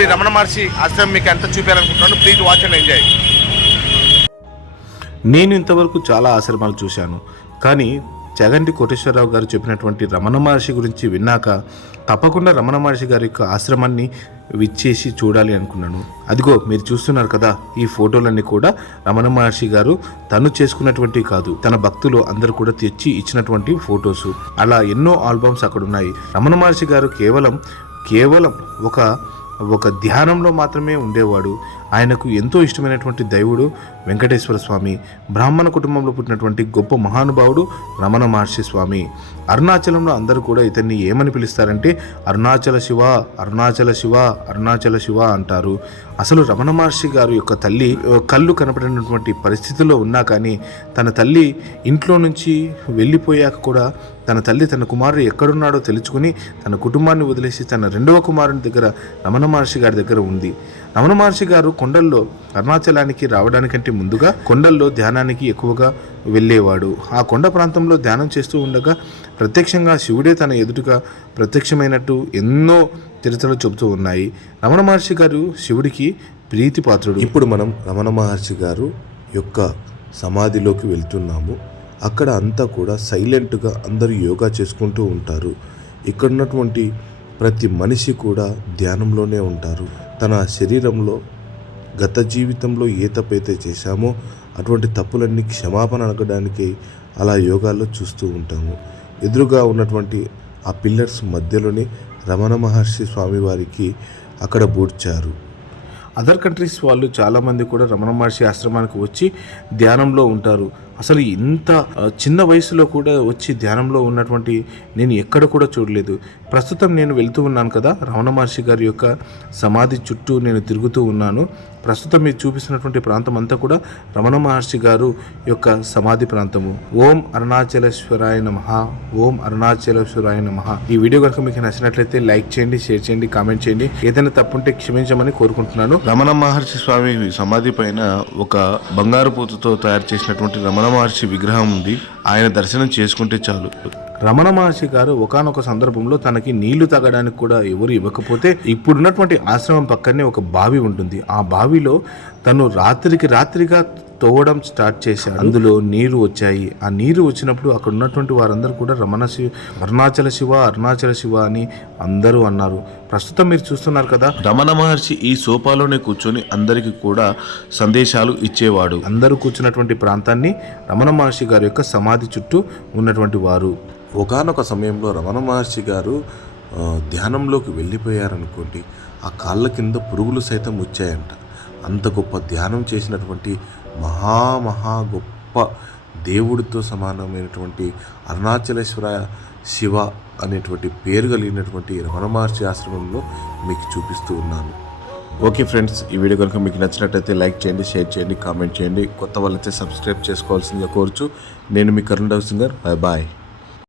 శ్రీ రమణ మహర్షి ఆశ్రమం మీకు ఎంత చూపించాలనుకుంటున్నాను ప్లీజ్ వాచ్ అండ్ ఎంజాయ్. నేను ఇంతవరకు చాలా ఆశ్రమాలు చూశాను కానీ జగంటి కోటేశ్వరరావు గారు చెప్పినటువంటి రమణ మహర్షి గురించి విన్నాక తప్పకుండా రమణ మహర్షి గారి యొక్క ఆశ్రమాన్ని విచ్చేసి చూడాలి అనుకున్నాను. అదిగో మీరు చూస్తున్నారు కదా ఈ ఫోటోలన్నీ కూడా రమణ మహర్షి గారు తను చేసుకున్నటువంటివి కాదు తన భక్తులు అందరు కూడా తెచ్చి ఇచ్చినటువంటి ఫొటోస్. అలా ఎన్నో ఆల్బమ్స్ అక్కడ ఉన్నాయి రమణ మహర్షి గారు కేవలం కేవలం ఒక ఒక ధ్యానంలో మాత్రమే ఉండేవాడు. ఆయనకు ఎంతో ఇష్టమైనటువంటి దైవుడు వెంకటేశ్వర స్వామి బ్రాహ్మణ కుటుంబంలో పుట్టినటువంటి గొప్ప మహానుభావుడు రమణ మహర్షి స్వామి. అరుణాచలంలో అందరూ కూడా ఇతన్ని ఏమని పిలుస్తారంటే అరుణాచల శివ అరుణాచల శివ అరుణాచల శివ అంటారు. అసలు రమణ మహర్షి గారు యొక్క తల్లి కళ్ళు కనపడినటువంటి పరిస్థితిలో ఉన్నా కానీ తన తల్లి ఇంట్లో నుంచి వెళ్ళిపోయాక కూడా తన తల్లి తన కుమారుడు ఎక్కడున్నాడో తెలుసుకుని తన కుటుంబాన్ని వదిలేసి తన రెండవ కుమారుని దగ్గర రమణ మహర్షి గారి దగ్గర ఉంది. రమణ మహర్షి గారు కొండల్లో అరుణాచలానికి రావడానికంటే ముందుగా కొండల్లో ధ్యానానికి ఎక్కువగా వెళ్ళేవాడు. ఆ కొండ ప్రాంతంలో ధ్యానం చేస్తూ ఉండగా ప్రత్యక్షంగా శివుడే తన ఎదుటుగా ప్రత్యక్షమైనట్టు ఎన్నో చరిత్రలు చెబుతూ ఉన్నాయి. రమణ మహర్షి గారు శివుడికి ప్రీతిపాత్రుడు. ఇప్పుడు మనం రమణ మహర్షి గారు యొక్క సమాధిలోకి వెళ్తున్నాము. అక్కడ అంతా కూడా సైలెంట్గా అందరూ యోగా చేసుకుంటూ ఉంటారు. ఇక్కడ ఉన్నటువంటి ప్రతి మనిషి కూడా ధ్యానంలోనే ఉంటారు. తన శరీరంలో గత జీవితంలో ఏ తప్పైతే చేశామో అటువంటి తప్పులన్నీ క్షమాపణ అడగడానికి అలా యోగాల్లో చూస్తూ ఉంటాము. ఎదురుగా ఉన్నటువంటి ఆ పిల్లర్స్ మధ్యలోనే రమణ మహర్షి స్వామి వారికి అక్కడ బూడ్చారు. అదర్ కంట్రీస్ వాళ్ళు చాలామంది కూడా రమణ మహర్షి ఆశ్రమానికి వచ్చి ధ్యానంలో ఉంటారు. అసలు ఇంత చిన్న వయసులో కూడా వచ్చి ధ్యానంలో ఉన్నటువంటి నేను ఎక్కడ కూడా చూడలేదు. ప్రస్తుతం నేను వెళ్తూ ఉన్నాను కదా రమణ మహర్షి గారి యొక్క సమాధి చుట్టూ నేను తిరుగుతూ ఉన్నాను. ప్రస్తుతం మీరు చూపిస్తున్నటువంటి ప్రాంతం అంతా కూడా రమణ మహర్షి గారు యొక్క సమాధి ప్రాంతము. ఓం అరుణాచలేశ్వరాయ నమ ఓం అరుణాచలేశ్వరాయ నమ. ఈ వీడియో కనుక మీకు నచ్చినట్లయితే లైక్ చేయండి షేర్ చేయండి కామెంట్ చేయండి. ఏదైనా తప్పుంటే క్షమించమని కోరుకుంటున్నాను. రమణ మహర్షి స్వామి సమాధి పైన ఒక బంగారు పూతతో తయారు చేసినటువంటి రమణ మహర్షి విగ్రహం ఉంది. ఆయన దర్శనం చేసుకుంటే చాలు. రమణ మహర్షి గారు ఒకానొక సందర్భంలో తనకి నీళ్ళు తాగడానికి కూడా ఎవరు ఇవ్వకపోతే ఇప్పుడున్నటువంటి ఆశ్రమం పక్కనే ఒక బావి ఉంటుంది. ఆ బావిలో తను రాత్రికి రాత్రిగా తోవడం స్టార్ట్ చేశాడు. అందులో నీరు వచ్చాయి. ఆ నీరు వచ్చినప్పుడు అక్కడ ఉన్నటువంటి వారందరూ కూడా రమణ శివ అరుణాచల శివ అరుణాచల శివ అని అందరూ అన్నారు. ప్రస్తుతం మీరు చూస్తున్నారు కదా? రమణ మహర్షి ఈ సోఫాలోనే కూర్చొని అందరికీ కూడా సందేశాలు ఇచ్చేవాడు. అందరూ కూర్చున్నటువంటి ప్రాంతాన్ని రమణ మహర్షి గారి యొక్క సమాధి చుట్టూ ఉన్నటువంటి వారు. ఒకనొక సమయంలో రమణ మహర్షి గారు ధ్యానంలోకి వెళ్ళిపోయారనుకోండి ఆ కాళ్ళ కింద పురుగులు సైతం వచ్చాయంట. అంత గొప్ప ధ్యానం చేసినటువంటి మహా మహా గొప్ప దేవుడితో సమానమైనటువంటి అరుణాచలేశ్వర శివ అనేటువంటి పేరు కలిగినటువంటి రమణ మహర్షి ఆశ్రమంలో మీకు చూపిస్తూ ఉన్నాను. ఓకే ఫ్రెండ్స్ ఈ వీడియో కనుక మీకు నచ్చినట్టయితే లైక్ చేయండి షేర్ చేయండి కామెంట్ చేయండి. కొత్త వాళ్ళైతే సబ్స్క్రైబ్ చేసుకోవాల్సిందిగా కోరుచు. నేను మీ కరుణ్ సింగర్ బాయ్ బాయ్.